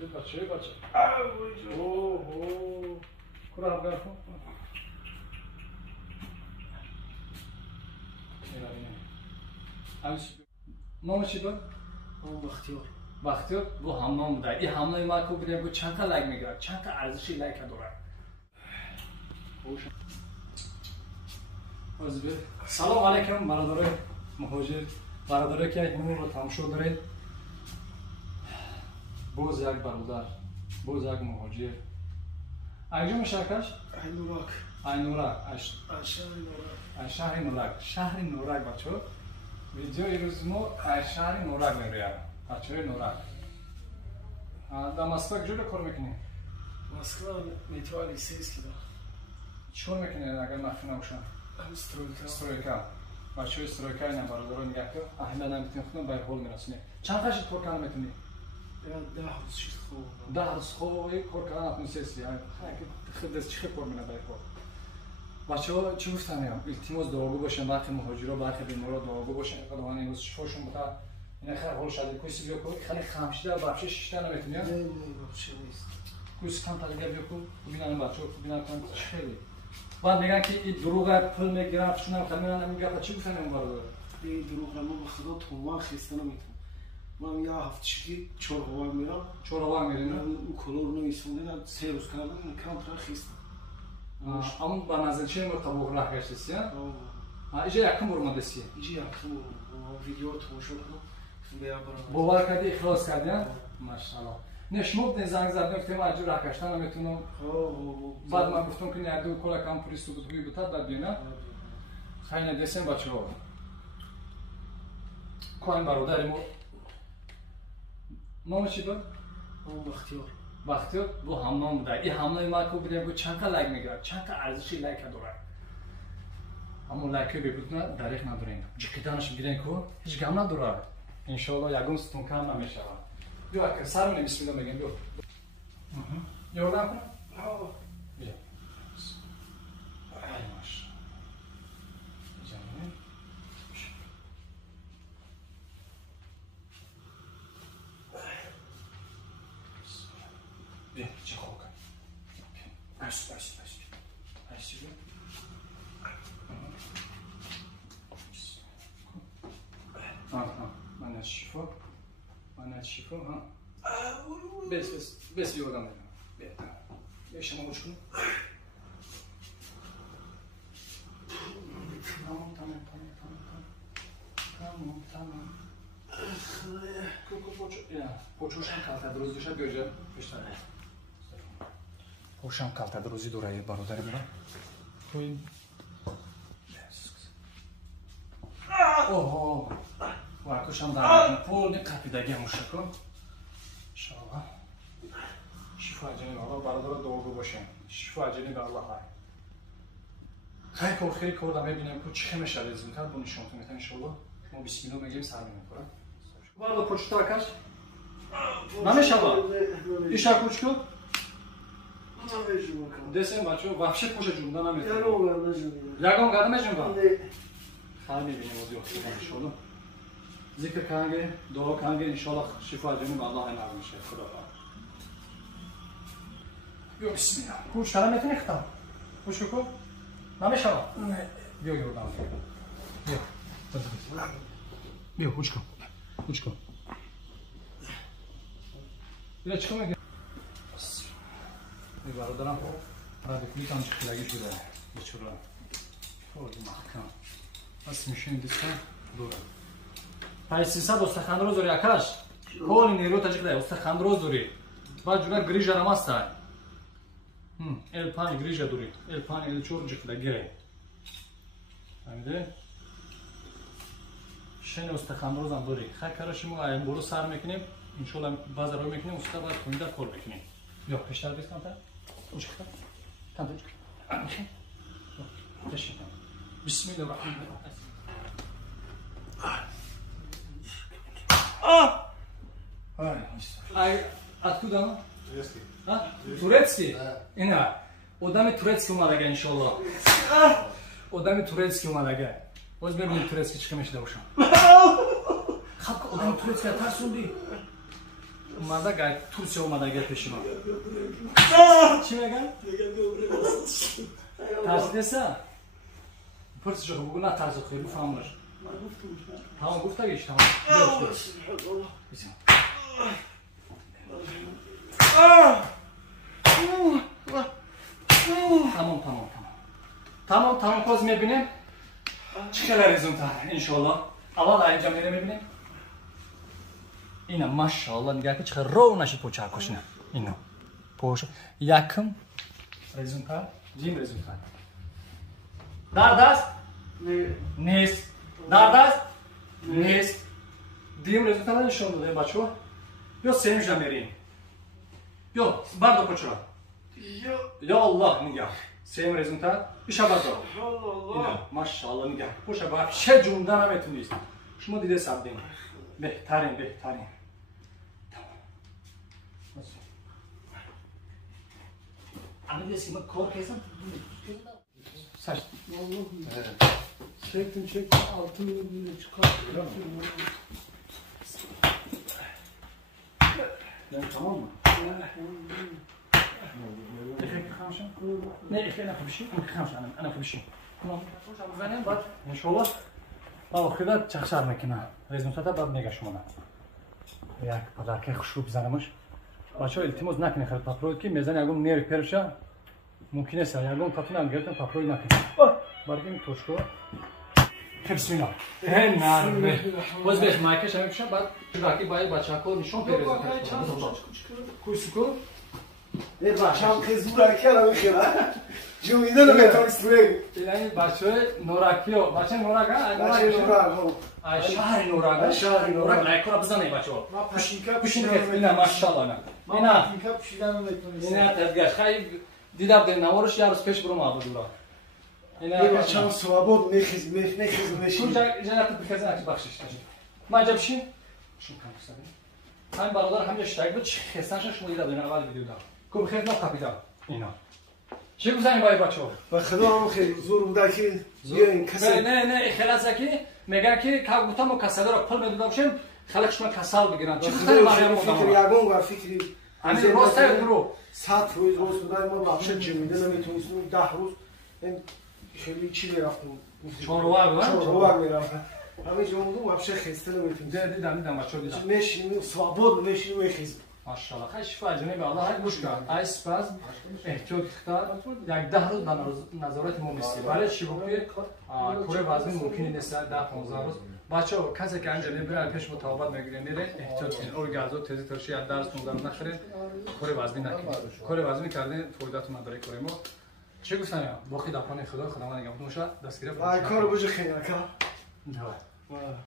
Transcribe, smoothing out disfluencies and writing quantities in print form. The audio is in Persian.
بچه اوه کرا افغان کن نام چی بود؟ بختیار بو همنام بوده این همنام ما که بودیم بو چند تا لایک میگیره چند تا ارزشی لایک داره سلام علیکم برادرای مهاجر برادرایی که اینو رو تماشا دارید باز یک برادر باز یک مهاجر اینجا مشکلش اینورک شهر نورک بچه ویدیو ایروز ما شهر نورک میریم بچه های نورک در مسکو کجا کار میکنی؟ مسکو مترو لیسیسکی دا چون میکنی اگر مخفی نباشم؟ استرویکا بچه های استرویکا این برادر رو نگه که اهلا نمیتونی خودم باید حول میرسونی چند خشت کار کنم میتونی؟ 10 روز خوبی کار کنم اپنی سیسی خیلی دست چی کار میکنه باید کار بچه ها چی گفتم میگم التماس دعاگو باشن برخی مهاجر ها برخی بیمارا دعاگو باشن قدوان امروز شفاشون بوده این خیلی حال شده کوسی بیا کنی خیلی خمشیده و بچه شیشته نمیتونی؟ نه بچه نیست کوسی کم تلیگه بیا کن ببینن بچه ها ببینن کنم خیلی بعد میگن که این دروغ پول میگیرن شونم خیلی میرن نمیگه چی گفتن این برادر این دروغ ما به خدا تومان خسته نمیتونم من یه هفتهشکی چهارهوار میرم چهارهوار میری نه اون کلور نمیسوندن 3 روز کردم کم تر خسته همون با نزدیکی مرتبط راه گشتی ها اینجا یکم برمادسی اینجا یکم ویدیو تماشا کنم باور کردی اخلاص کردی ماشاءالله نشمود زنگ زدم گفتم اجر راه گشتن نمیتونم بعد من گفتم که نه دو کلا کم پلیس بود بود بعد بینا خیلی دسم بچه‌ها کوین برادر ما نام چی بود؟ بختیار بو همنام بوده این همنام ما که بودیم بو چند تا لایک میگیره چند تا ارزشی لایک داره همون لایک ببینید دریغ ندارین جکیدانش بگیرین که هیچ گم نداره انشالله یکم ستون کم نمیشه بیا اکر سرمونه بسم الله میگم بیا یاردم کنم بیا ای ماش بیا چه خوب کن بس من شفا ها بس یادم میاد بیا شما گوش کن تمام پوچوشم کالتا دروز دوشه بیاجا بیشتر پوشم کالتا دروزی دوره برادر میرم توی اوه واکوشم دارم پول نکپیدگی موشه کن انشاءالله شفا جنین الله برادر دعاگو باشه شفا جنین به الله خیلی خیلی کردم ببینم که چه میشه از این کار بونشون میتونم انشاءالله ما بسم الله میگیم سر میکنم برادر پوچتا کاش نمیشه با ایشا کوچکو دسم بچه вообще پوچه جوندا نمیتونه یگام گرمه جوندا خیلی میبینیم از یختی انشاءالله ذکر کنگه دعا کنگه انشاءالله شفا جنین به الله نازل میشه خدا بیا بسم الله کوچ ترا میتونی ختم کوچ کو نمیشه بیا یادم بیا کوچ کو بیا چیکار میگی ای برادرم رادیکالی tam çıkılagi şurada geçiyor خیلی محکم بس میشه این دسته دوره پای 300 استخوان روز داری آکاش کلی نیرو تاجیک داری استخوان روز داری بعد جوگا گریجا نماستا ال 5 گریجا داری ال 5 ال 4 جکلگی فهمیده شن استخوان روز هم داری خیلی کارش ما این برو سر میکنیم ان شاء الله بازار رو میکنیم استا بعد کنیدا کار میکنیم یا پیشتر بیست کم تا بسم الله الرحمن الرحیم откуда? Турецкий? Ина. Одами турецкий умадаga иншаллоh. Одами турецкий умадаga. O'z bebin турецкий chiqamish davsham. Xalq odam турецкий tarsunди. اومده گای ترسیه اومده گای پیش ما چی میگن؟ ترسیدسه؟ پرسش رو بگو نه ترس خیلی رو فهمونش تمام گفته گیش تمام بیسیم تمام پاز میبینیم چی خیلی ریزونتر انشالله اول اینجا میره میبینیم اینه ماشاءالله نگاه که چقدر رو نشید پوچه کشنه اینو پوچه یکم ریزونتر جیم ریزونتر درد است؟ نیست درد است؟ نیست دیم ریزونتر نشون دادیم بچه ها یا سیمش میریم یا بردو پوچه یا الله نگاه سیم ریزونتر بیشه بردو اینه ماشاءالله نگاه پوچه باید چه جونده نمیتونیست شما دیده سبدیم بهترین Anne de sima korkuyorsan saç. Çektim altını bile çıkarttım. Tamam mı? Efekt خامشم؟ نه efekt نخبشی؟ خامشم أنا خبشی. tamam. بزنیم بعد انشالله با خودت چخشار میکنه. رزمسات بعد نگاش مونه. یک پدرکه خوشو بزنمش. بچه‌ها التماس نکنید خیلی پاپروی که میزنه اگه نیر پرشه ممکنه است اگه تاتون هم گرفتن پاپروی نکنید. برگردیم توشکو. بسم الله. نه. باز بهش مایکش هم میشه بعد وقتی باید بچه‌ها کو نشون بده. کوسکو. نه بچه‌ها که زورا کردن میخوره. جویده نمیتونستم. یعنی بچه‌ها نوراکیو بچه نوراگا شهر نوراگ لایکورا بزنید بچه‌ها پوشین که اینا ماشاءالله اینا پوشیدن نمیتونستم. اینا تدگاش خیلی دیدم در نوارش یه روز پیش برام آبادورا اینا بچه‌ها سوابود میخیز میشین جنات بکزن بخشش ما جبشین شو کام استاد همین برادر همینجا اشتراک بود خستانش شما دیدم در اول ویدیو داد کوب خیر نکاپیدم اینا چی گفتن بای بچه‌ها با خدا هم خیلی زور بوده که بیاین کسل نه خلاصه که میگن که کاغوتام و کسل رو پل میدادم شیم خلقش ما کسل بگیرن چی گفتن مریم فکر یگون و فکری همین راسته درو 100 روز بودن ما بخش جمیده نمیتونستیم 10 روز این خیلی چی میرفتیم چهار میرفتم همه جمعون وابشه خسته نمیتونستیم دیدم بچه‌ها دیدم میشینیم سوابود میشینیم میخیز ماشاءالله خیلی شفا جناب الله های گوش کن ای سپاس احتیاط اختار یک 10 روز در نظارت ما میستی برای چی بکنید کوره وزن ممکنی نیست 10 15 روز بچه‌ها کسی که انجام نمیبره پیش متابعت میگیره میره احتیاط کنید اورگازو تزی ترشی از درس 15 روز نخرید کوره وزنی نکنید کوره وزنی کردن فایدهتون نداره کوره ما چه گفتم با خدا پناه خدا من نگم موشه دستگیری کار بوجه خیلی